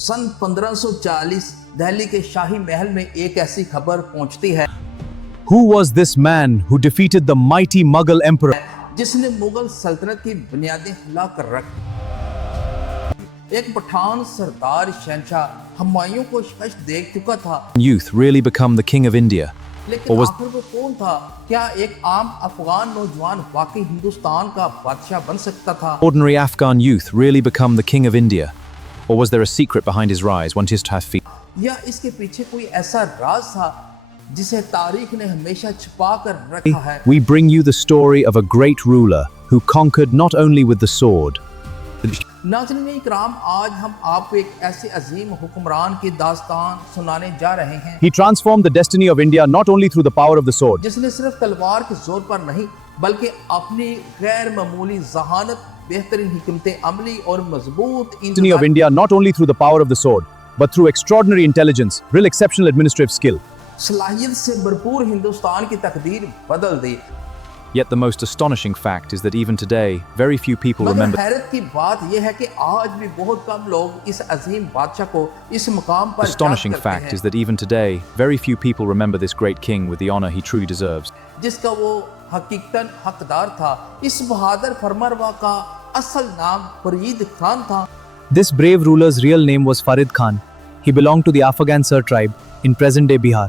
सन 1540 दिल्ली के शाही महल में एक ऐसी खबर पहुंचती है Who was this man who defeated the mighty Mughal emperor? जिसने मुगल सल्तनत की बुनियादें हिला कर रखी। एक पठान सरदार शहंशाह हुमायूं को शिकस्त देख चुका था, Youth really become the king of India? लेकिन was- आखिर वो कौन था? क्या एक आम अफगान नौजवान वाकई हिंदुस्तान का बादशाह बन सकता था? Ordinary Afghan youth really become the king of India? Or was there a secret behind his rise one just to have feet? या इसके पीछे कोई ऐसा राज था जिसे तारीख ने हमेशा छुपा कर रखा है? We bring you the story of a great ruler who conquered not only with the sword. नाज़रीन इकराम, आज हम आपको एक ऐसे अजीम हुक्मरान की दास्तान सुनाने जा रहे हैं He transformed the destiny of India not only through the power of the sword, जिसने सिर्फ तलवार के जोर पर नहीं बल्कि अपनी गैर मामूली जहानत, बेहतरीन हिकमत अमली और मजबूत destiny of India not only through the power of the sword, but through extraordinary intelligence, real exceptional administrative skill. सलाहियत से भरपूर हिंदुस्तान की तकदीर बदल दी। Yet the most astonishing fact is that even today, very few people मगर remember. हैरत की बात यह है कि आज भी बहुत कम लोग इस अजीम बादशाह को इस मुकाम पर Astonishing याद करते fact हैं, is that even today, very few people remember this great king with the honor he truly deserves. जिसका वो हकीकतन हकदार था। इस बहादुर फरमारवा का असल नाम फरीद खान था। This brave ruler's real name was Farid Khan. He belonged to the Afghansar tribe in present-day Bihar.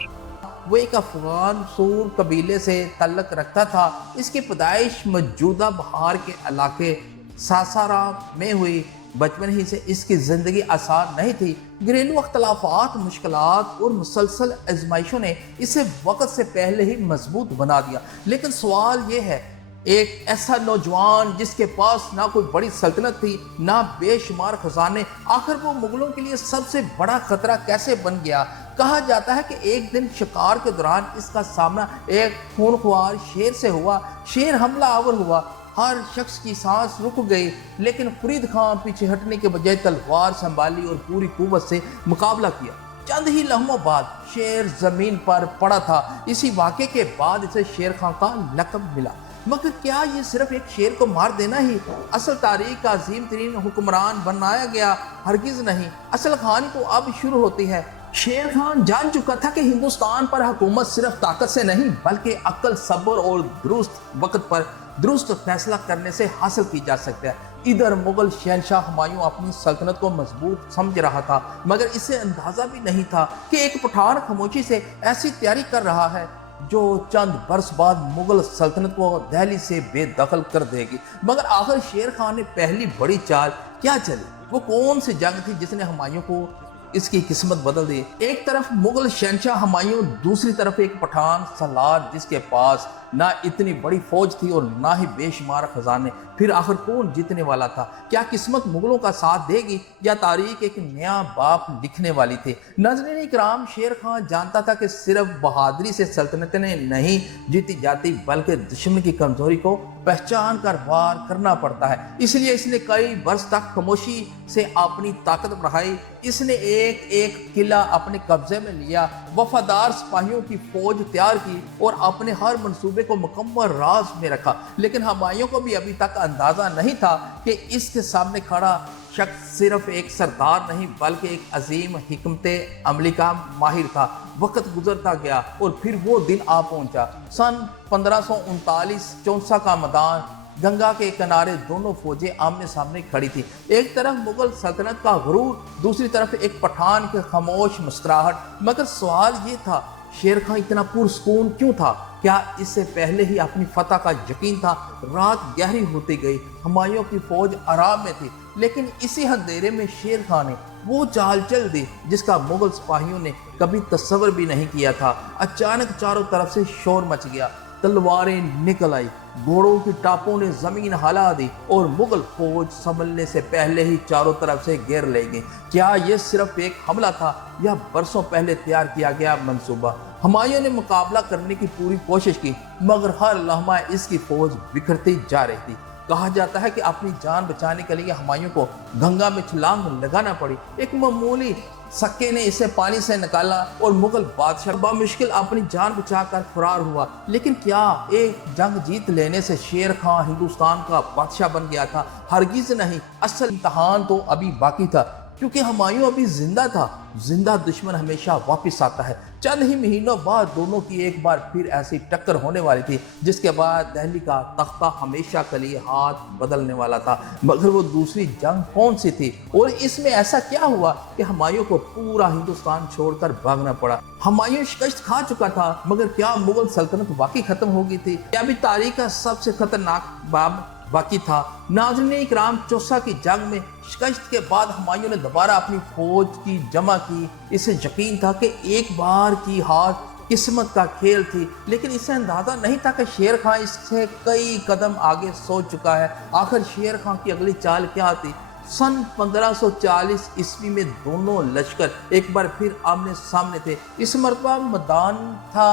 वो एक अफगान सूर कबीले से तल्लक रखता था। इसकी पैदाइश मौजूदा बिहार के इलाके सासाराम में हुई। बचपन ही से इसकी ज़िंदगी आसान नहीं थी। घरेलू अख्तलाफात, मुश्किलात और मुसलसल आजमाइशों ने इसे वक्त से पहले ही मजबूत बना दिया। लेकिन सवाल ये है, एक ऐसा नौजवान जिसके पास ना कोई बड़ी सल्तनत थी, ना बेशुमार खजाने, आखिर वो मुगलों के लिए सबसे बड़ा खतरा कैसे बन गया? कहा जाता है कि एक दिन शिकार के दौरान इसका सामना एक खूनख्वार शेर से हुआ। शेर हमला आवर हुआ, हर शख्स की सांस रुक गई, लेकिन फरीद खान पीछे हटने के बजाय तलवार संभाली और पूरी कुव्वत से मुकाबला किया। चंद ही लम्हों बाद शेर जमीन पर पड़ा था। इसी वाक़े के बाद इसे शेर खान का लक़ब मिला। मगर क्या ये सिर्फ एक शेर को मार देना ही असल तारीख का अजीम तरीन हुक्मरान बनाया गया? हरगिज़ नहीं। असल कहानी तो अब शुरू होती है। शेर खान जान चुका था कि हिंदुस्तान पर हुकूमत सिर्फ ताकत से नहीं बल्कि अक्ल, सब्र और दुरुस्त वक्त पर दुरुस्त फैसला करने से हासिल की जा सकता है। इधर मुगल शहंशाह हुमायूं अपनी सल्तनत को मजबूत समझ रहा था, मगर इसे अंदाजा भी नहीं था कि एक पठान खामोशी से ऐसी तैयारी कर रहा है जो चंद बरस बाद मुगल सल्तनत को दिल्ली से बेदखल कर देगी। मगर आखिर शेर खान ने पहली बड़ी चाल क्या चली? वो कौन सी जंग थी जिसने हुमायूं को इसकी किस्मत बदल दी? एक तरफ मुगल शहंशाह हुमायूं, दूसरी तरफ एक पठान सलार जिसके पास ना इतनी बड़ी फौज थी और ना ही बेशुमार खजाने। फिर आखिर कौन जीतने वाला था? क्या किस्मत मुगलों का साथ देगी या तारीख एक नया बाप लिखने वाली थी? नाज़रीन इकराम, शेर खान जानता था कि सिर्फ बहादुरी से सल्तनतें नहीं जीती जाती बल्कि दुश्मन की कमजोरी को पहचान कर वार करना पड़ता है। इसलिए इसने कई वर्ष तक खामोशी से अपनी ताकत बढ़ाई। इसने एक एक किला अपने कब्जे में लिया, वफादार सिपाहियों की फौज तैयार की और अपने हर मंसूबे को मुकम्मल राज में रखा। लेकिन हुमायूं को भी अभी तक अंदाजा नहीं था कि इसके सामने खड़ा शख्स सिर्फ एक सरदार नहीं बल्कि एक अजीम हिकमत अमली का माहिर था। वक्त गुजरता गया और फिर वो दिन आ पहुंचा। सन 1539 चौसा का मैदान, गंगा के किनारे दोनों फौजें आमने सामने खड़ी थी। एक तरफ मुगल सल्तनत का गुरूर, दूसरी तरफ एक पठान की खामोश मुस्कुराहट। मगर सवाल ये था, शेर खान इतना पुरसकून क्यों था? क्या इससे पहले ही अपनी फतह का यकीन था? रात गहरी होती गई, हुमायूं की फौज आराम में थी, लेकिन इसी अंधेरे में शेर खान ने वो चाल चल दी जिसका मुगल सिपाहियों ने कभी तस्वर भी नहीं किया था। अचानक चारों तरफ से शोर मच गया, तलवारें निकल आई, घोड़ों की टापों ने जमीन हिला दी और मुगल फौज संभलने से पहले ही चारों तरफ से घेर ले गई। क्या यह सिर्फ एक हमला था या बरसों पहले तैयार किया गया मंसूबा? हुमायूं ने मुकाबला करने की पूरी कोशिश की, मगर हर लम्हा इसकी फौज बिखरती जा रही थी। कहा जाता है कि अपनी जान बचाने के लिए हुमायूं को गंगा में छलांग लगाना पड़ी। एक मामूली सक्के ने इसे पानी से निकाला और मुगल बादशाह बामुश्किल अपनी जान बचाकर फरार हुआ। लेकिन क्या एक जंग जीत लेने से शेर खान हिंदुस्तान का बादशाह बन गया था? हरगिज नहीं। असल इम्तहान तो अभी बाकी था। क्योंकि हुमायूं अभी जिंदा था। जिंदा दुश्मन हमेशा वापस आता है। चंद ही महीनों बाद दोनों की एक बार फिर ऐसी टक्कर होने वाली थी, जिसके बाद दिल्ली का तख्ता हमेशा के लिए हाथ बदलने वाला था। मगर वो दूसरी जंग कौन सी थी, और इसमें ऐसा क्या हुआ कि हुमायूं को पूरा हिंदुस्तान छोड़कर भागना पड़ा? हुमायूं शिकस्त खा चुका था, मगर क्या मुगल सल्तनत वाकई खत्म हो गई थी, या भी तारीख का सबसे खतरनाक बाब बाकी था? नाज़रीन इकराम, चौसा की जंग में शिकस्त के बाद हुमायूं ने दोबारा अपनी फौज की जमा की। इसे यकीन था कि एक बार की हार किस्मत का खेल थी, लेकिन इसे अंदाजा नहीं था कि शेर खां इससे कई कदम आगे सोच चुका है। आखिर शेर खां की अगली चाल क्या थी? सन 1540 ईस्वी में दोनों लश्कर एक बार फिर आमने सामने थे। इस मरतबा मैदान था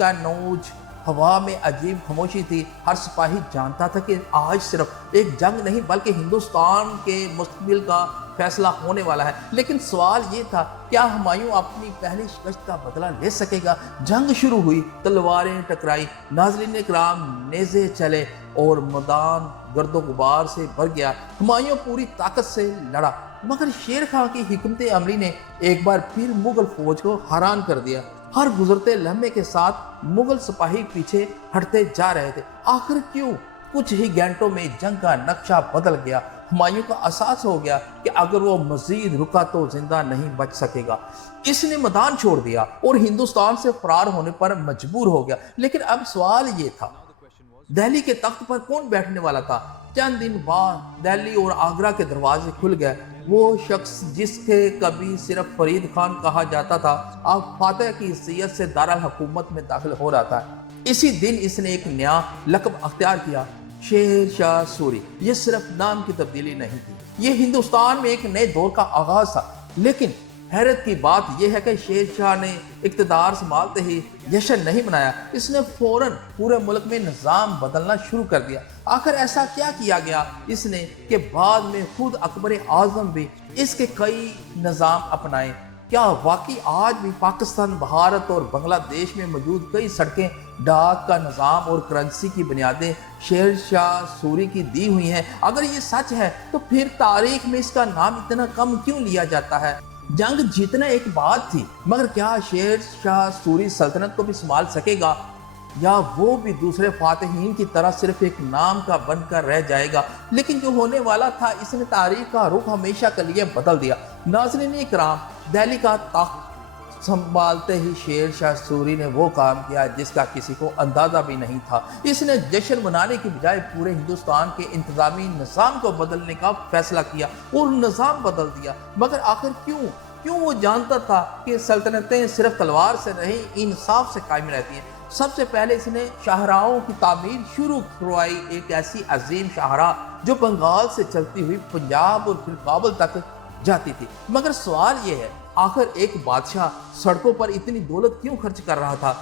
कन्नौज। हवा में अजीब खामोशी थी। हर सिपाही जानता था कि आज सिर्फ एक जंग नहीं बल्कि हिंदुस्तान के मुस्तकबिल का फैसला होने वाला है। लेकिन सवाल ये था, क्या हुमायूं अपनी पहली शिकस्त का बदला ले सकेगा? जंग शुरू हुई, तलवारें टकराई, नाज़रीन इकराम, नेज़े चले और मैदान गर्दो गुबार से भर गया। हुमायूं पूरी ताकत से लड़ा, मगर शेर खां की हिकमत अमली ने एक बार फिर मुगल फौज को हैरान कर दिया। हर गुजरते लम्हे के साथ मुगल सिपाही पीछे हटते जा रहे थे। आखिर क्यों? कुछ ही घंटों में जंग का नक्शा बदल गया। हुमायूं का एहसास हो गया कि अगर वो मजीद रुका तो जिंदा नहीं बच सकेगा। इसने मैदान छोड़ दिया और हिंदुस्तान से फरार होने पर मजबूर हो गया। लेकिन अब सवाल ये था, दिल्ली के तख्त पर कौन बैठने वाला था? चंद दिन बाद दिल्ली और आगरा के दरवाजे खुल गए। वो शख्स जिसके कभी सिर्फ फरीद खान कहा जाता था, अब फातह की हैसियत से दारुल हुकूमत में दाखिल हो रहा था। इसी दिन इसने एक नया लक़ब अख्तियार किया, शेर शाह सूरी। ये सिर्फ नाम की तब्दीली नहीं थी, ये हिंदुस्तान में एक नए दौर का आगाज था। लेकिन हैरत की बात यह है कि शेर शाह ने इक़्तिदार संभालते ही जश्न नहीं मनाया। इसने फौरन पूरे मुल्क में निज़ाम बदलना शुरू कर दिया। आखिर ऐसा क्या किया गया इसने कि बाद में खुद अकबर आज़म भी इसके कई निज़ाम अपनाए? क्या वाकई आज भी पाकिस्तान, भारत और बांग्लादेश में मौजूद कई सड़कें, डाक का निज़ाम और करेंसी की बुनियादें शेर शाह सूरी की दी हुई हैं? अगर ये सच है तो फिर तारीख में इसका नाम इतना कम क्यों लिया जाता है? जंग जीतना एक बात थी, मगर क्या शेर शाह सूरी सल्तनत को भी संभाल सकेगा, या वो भी दूसरे फातिहीन की तरह सिर्फ एक नाम का बनकर रह जाएगा? लेकिन जो होने वाला था, इसने तारीख का रुख हमेशा के लिए बदल दिया। नाज़रीन इकराम, दिल्ली का तख्त संभालते ही शेर शाह सूरी ने वो काम किया जिसका किसी को अंदाजा भी नहीं था। इसने जश्न मनाने की बजाय पूरे हिंदुस्तान के इंतजामी निज़ाम को बदलने का फैसला किया और निज़ाम बदल दिया। मगर आखिर क्यों वो जानता था कि सल्तनतें सिर्फ तलवार से नहीं, इंसाफ से कायम रहती हैं। सबसे पहले इसने शाहराहों की तामीर शुरू करवाई, एक ऐसी अजीम शाहराह जो बंगाल से चलती हुई पंजाब और फिर काबुल तक जाती थी। मगर सवाल ये है, आखिर एक बादशाह सड़कों पर इतनी दौलत क्यों खर्च कर रहा था?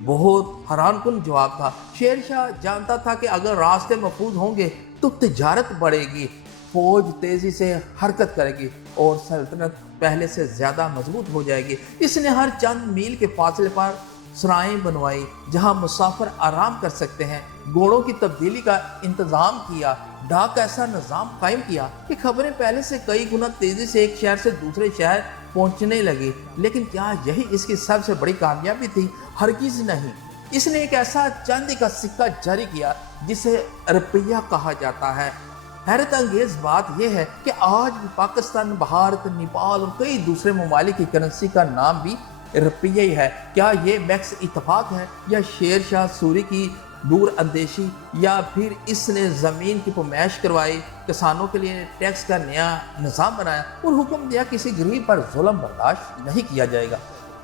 बहुत हैरानकुन जवाब था। शेर शाह जानता था कि अगर रास्ते महफूज होंगे तो तिजारत बढ़ेगी, फौज तेजी से हरकत करेगी और सल्तनत पहले से ज्यादा मजबूत हो जाएगी। इसने हर चंद मील के फासले पर सराएं बनवाई जहां मुसाफिर आराम कर सकते हैं, घोड़ों की तब्दीली का इंतजाम किया, डाक ऐसा निज़ाम कायम किया कि खबरें पहले से कई गुना तेजी से एक शहर से दूसरे शहर पहुंचने लगी। लेकिन क्या यही इसकी सबसे बड़ी कामयाबी थी? हरगिज़ नहीं। इसने एक ऐसा चांदी का सिक्का जारी किया जिसे रुपया कहा जाता है। हैरत अंगेज बात यह है कि आज भी पाकिस्तान, भारत, नेपाल और कई दूसरे ममालिक की करेंसी का नाम भी रुपया ही है। क्या ये मैक्स इत्तेफाक है, या शेर शाह सूरी की दूर अंदेशी, या फिर इसने ज़मीन की पमैश करवाई, किसानों के लिए टैक्स का नया निज़ाम बनाया और हुक्म दिया किसी गरीब पर जुल्म बर्दाश्त नहीं किया जाएगा?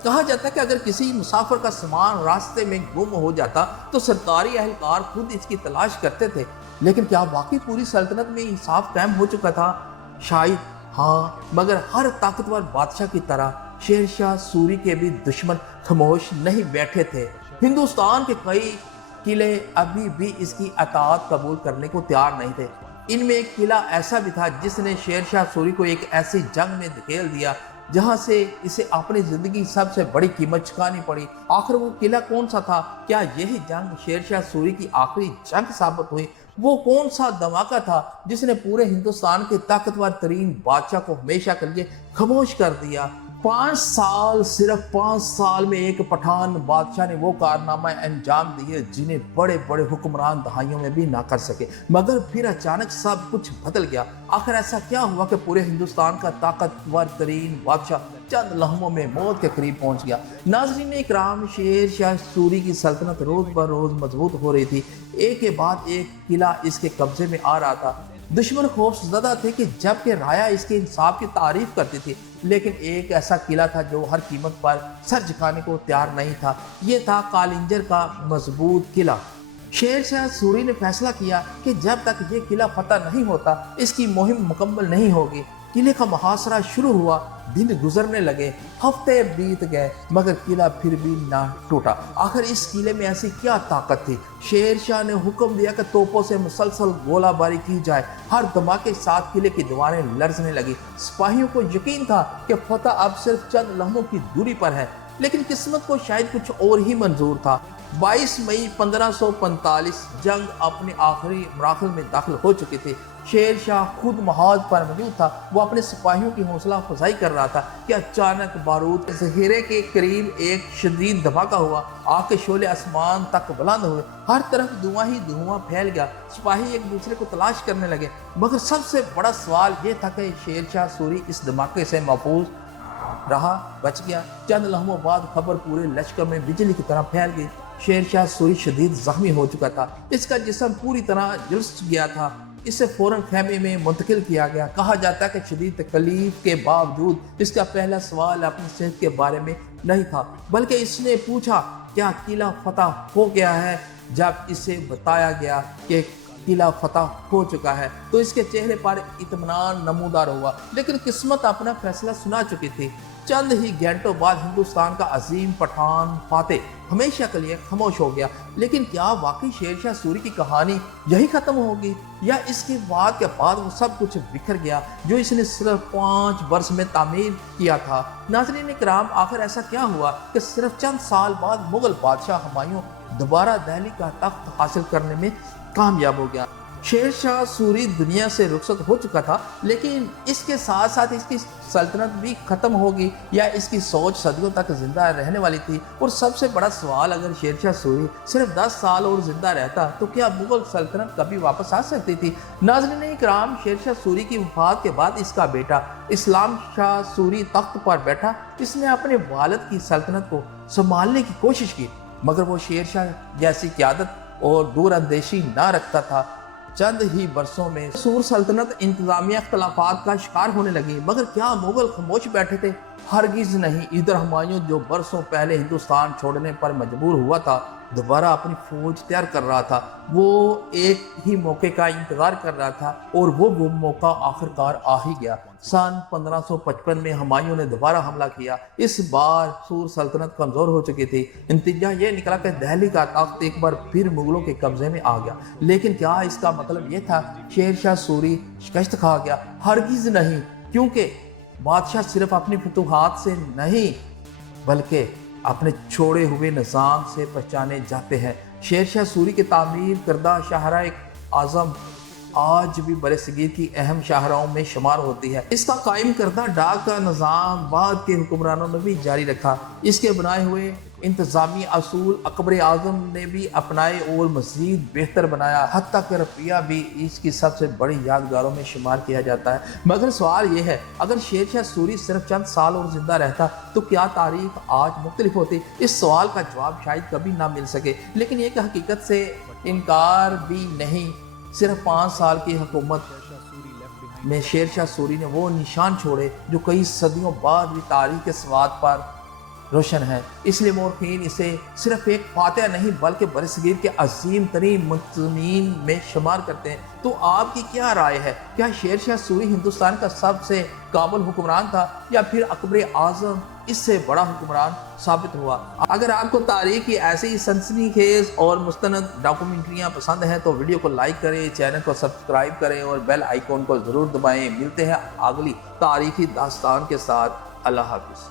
कहा जाता है कि अगर किसी मुसाफिर का सामान रास्ते में गुम हो जाता तो सरकारी एहलकार खुद इसकी तलाश करते थे। लेकिन क्या वाकई पूरी सल्तनत में इंसाफ कायम हो चुका था? शायद हाँ, मगर हर ताकतवर बादशाह की तरह शेर शाह सूरी के भी दुश्मन खामोश नहीं बैठे थे। हिंदुस्तान के कई किले अभी भी इसकी अताअत कबूल करने को तैयार नहीं थे। इनमें एक किला ऐसा भी था जिसने शेर शाह सूरी को एक ऐसी जंग में धकेल दिया जहां से इसे अपनी जिंदगी सबसे बड़ी कीमत चुकानी पड़ी। आखिर वो किला कौन सा था? क्या यही जंग शेर शाह सूरी की आखिरी जंग साबित हुई? وہ کون سا دھماکہ تھا جس نے پورے ہندوستان کے طاقتور ترین بادشاہ کو ہمیشہ کے لیے خاموش کر دیا؟ 5 سال، صرف 5 سال میں ایک پٹھان بادشاہ نے وہ کارنامہ انجام دیے جنہیں بڑے بڑے حکمران دہائیوں میں بھی نہ کر سکے، مگر پھر اچانک سب کچھ بدل گیا۔ آخر ایسا کیا ہوا کہ پورے ہندوستان کا طاقتور ترین بادشاہ چند لمحوں میں موت کے قریب پہنچ گیا؟ ناظرین اکرام، شیر شاہ سوری کی سلطنت روز بر روز مضبوط ہو رہی تھی۔ ایک کے بعد ایک قلعہ اس کے قبضے میں آ رہا تھا۔ دشمن خوف زدہ تھے کہ جبکہ رایا اس کے انصاف کی تعریف کرتی تھی، لیکن ایک ایسا قلعہ تھا جو ہر قیمت پر سر جھکانے کو تیار نہیں تھا۔ یہ تھا کالنجر کا مضبوط قلعہ۔ شیر شاہ سوری نے فیصلہ کیا کہ جب تک یہ قلعہ فتح نہیں ہوتا اس کی مہم مکمل نہیں ہوگی۔ قلعے کا محاصرہ شروع ہوا، دن گزرنے لگے، ہفتے بیت گئے، مگر قلعہ پھر بھی نہ ٹوٹا۔ آخر اس قلعے میں ایسی کیا طاقت تھی؟ شیر شاہ نے حکم دیا کہ توپوں سے مسلسل گولہ باری کی جائے۔ ہر دھماکے کے ساتھ قلعے کی دیواریں لرزنے لگی۔ سپاہیوں کو یقین تھا کہ فتح اب صرف چند لمحوں کی دوری پر ہے، لیکن قسمت کو شاید کچھ اور ہی منظور تھا۔ 22 مئی 1545 جنگ اپنے آخری مراحل میں داخل ہو چکی تھی۔ شیر شاہ خود محاذ پر موجود تھا۔ وہ اپنے سپاہیوں کی حوصلہ افزائی کر رہا تھا کہ اچانک بارود کے ذخیرے کے قریب ایک شدید دھماکہ ہوا۔ آگ کے شعلے آسمان تک بلند ہوئے، ہر طرف دھواں ہی دھواں پھیل گیا۔ سپاہی ایک دوسرے کو تلاش کرنے لگے، مگر سب سے بڑا سوال یہ تھا کہ شیر شاہ سوری اس دھماکے سے محفوظ رہا، بچ گیا۔ چند لمحوں بعد خبر پورے لشکر میں بجلی کی طرح پھیل گئی۔ شیر شاہ سوری شدید زخمی ہو چکا تھا، اس کا جسم پوری طرح جلس گیا تھا۔ اسے فوراً خیمے میں منتقل کیا گیا۔ کہا جاتا ہے کہ شدید تکلیف کے باوجود اس کا پہلا سوال اپنی صحت کے بارے میں نہیں تھا، بلکہ اس نے پوچھا کیا قلعہ فتح ہو گیا ہے؟ جب اسے بتایا گیا کہ قلعہ فتح ہو چکا ہے تو اس کے چہرے پر اطمینان نمودار ہوا، لیکن قسمت اپنا فیصلہ سنا چکی تھی۔ چند ہی گھنٹوں بعد ہندوستان کا عظیم پٹھان فاتح ہمیشہ کے لیے خاموش ہو گیا۔ لیکن کیا واقعی شیر شاہ سوری کی کہانی یہی ختم ہوگی، یا اس کے بعد وہ سب کچھ بکھر گیا جو اس نے صرف 5 برس میں تعمیر کیا تھا؟ ناظرین کرام، آخر ایسا کیا ہوا کہ صرف چند سال بعد مغل بادشاہ ہمایوں دوبارہ دہلی کا تخت حاصل کرنے میں کامیاب ہو گیا؟ شیر شاہ سوری دنیا سے رخصت ہو چکا تھا، لیکن اس کے ساتھ ساتھ اس کی سلطنت بھی ختم ہوگی، یا اس کی سوچ صدیوں تک زندہ رہنے والی تھی؟ اور سب سے بڑا سوال، اگر شیر شاہ سوری صرف 10 سال اور زندہ رہتا تو کیا مغل سلطنت کبھی واپس آ سکتی تھی؟ ناظرین اکرام، شیر شاہ سوری کی وفات کے بعد اس کا بیٹا اسلام شاہ سوری تخت پر بیٹھا۔ اس نے اپنے والد کی سلطنت کو سنبھالنے کی کوشش کی، مگر وہ شیر شاہ جیسی قیادت اور دور اندیشی نہ رکھتا تھا۔ چند ہی برسوں میں سور سلطنت انتظامی اختلافات کا شکار ہونے لگی، مگر کیا مغل خاموش بیٹھے تھے؟ ہرگز نہیں۔ ادھر ہمایوں جو برسوں پہلے ہندوستان چھوڑنے پر مجبور ہوا تھا، دوبارہ اپنی فوج تیار کر رہا تھا۔ وہ ایک ہی موقع کا انتظار کر رہا تھا، اور وہ موقع آخرکار آ ہی گیا۔ سن 1555 میں ہمایوں نے دوبارہ حملہ کیا۔ اس بار سور سلطنت کمزور ہو چکی تھی۔ نتیجہ یہ نکلا کہ دہلی کا تخت ایک بار پھر مغلوں کے قبضے میں آ گیا۔ لیکن کیا اس کا مطلب یہ تھا شیر شاہ سوری شکست کھا گیا؟ ہرگز نہیں، کیونکہ بادشاہ صرف اپنی فتوحات سے نہیں بلکہ اپنے چھوڑے ہوئے نظام سے پہچانے جاتے ہیں۔ شیر شاہ سوری کے تعمیر کردہ شاہراہ اعظم آج بھی برصغیر کی اہم شاہراہوں میں شمار ہوتی ہے۔ اس کا قائم کردہ ڈاک کا نظام بعد کے حکمرانوں نے بھی جاری رکھا۔ اس کے بنائے ہوئے انتظامی اصول اکبر اعظم نے بھی اپنائے اور مزید بہتر بنایا، حتیٰ کہ روپیہ بھی اس کی سب سے بڑی یادگاروں میں شمار کیا جاتا ہے۔ مگر سوال یہ ہے، اگر شیر شاہ سوری صرف چند سال اور زندہ رہتا تو کیا تاریخ آج مختلف ہوتی؟ اس سوال کا جواب شاید کبھی نہ مل سکے، لیکن ایک حقیقت سے انکار بھی نہیں، صرف 5 سال کی حکومت میں شیر شاہ سوری نے وہ نشان چھوڑے جو کئی صدیوں بعد بھی تاریخ کے سواد پر روشن ہے۔ اس لیے مورخین اسے صرف ایک فاتح نہیں بلکہ برصغیر کے عظیم ترین منتظمین میں شمار کرتے ہیں۔ تو آپ کی کیا رائے ہے؟ کیا شیر شاہ سوری ہندوستان کا سب سے قابل حکمران تھا، یا پھر اکبر اعظم اس سے بڑا حکمران ثابت ہوا؟ اگر آپ کو تاریخ کی ایسی سنسنی خیز اور مستند ڈاکومنٹریاں پسند ہیں تو ویڈیو کو لائک کریں، چینل کو سبسکرائب کریں اور بیل آئیکن کو ضرور دبائیں۔ ملتے ہیں اگلی تاریخی داستان کے ساتھ۔ اللہ حافظ۔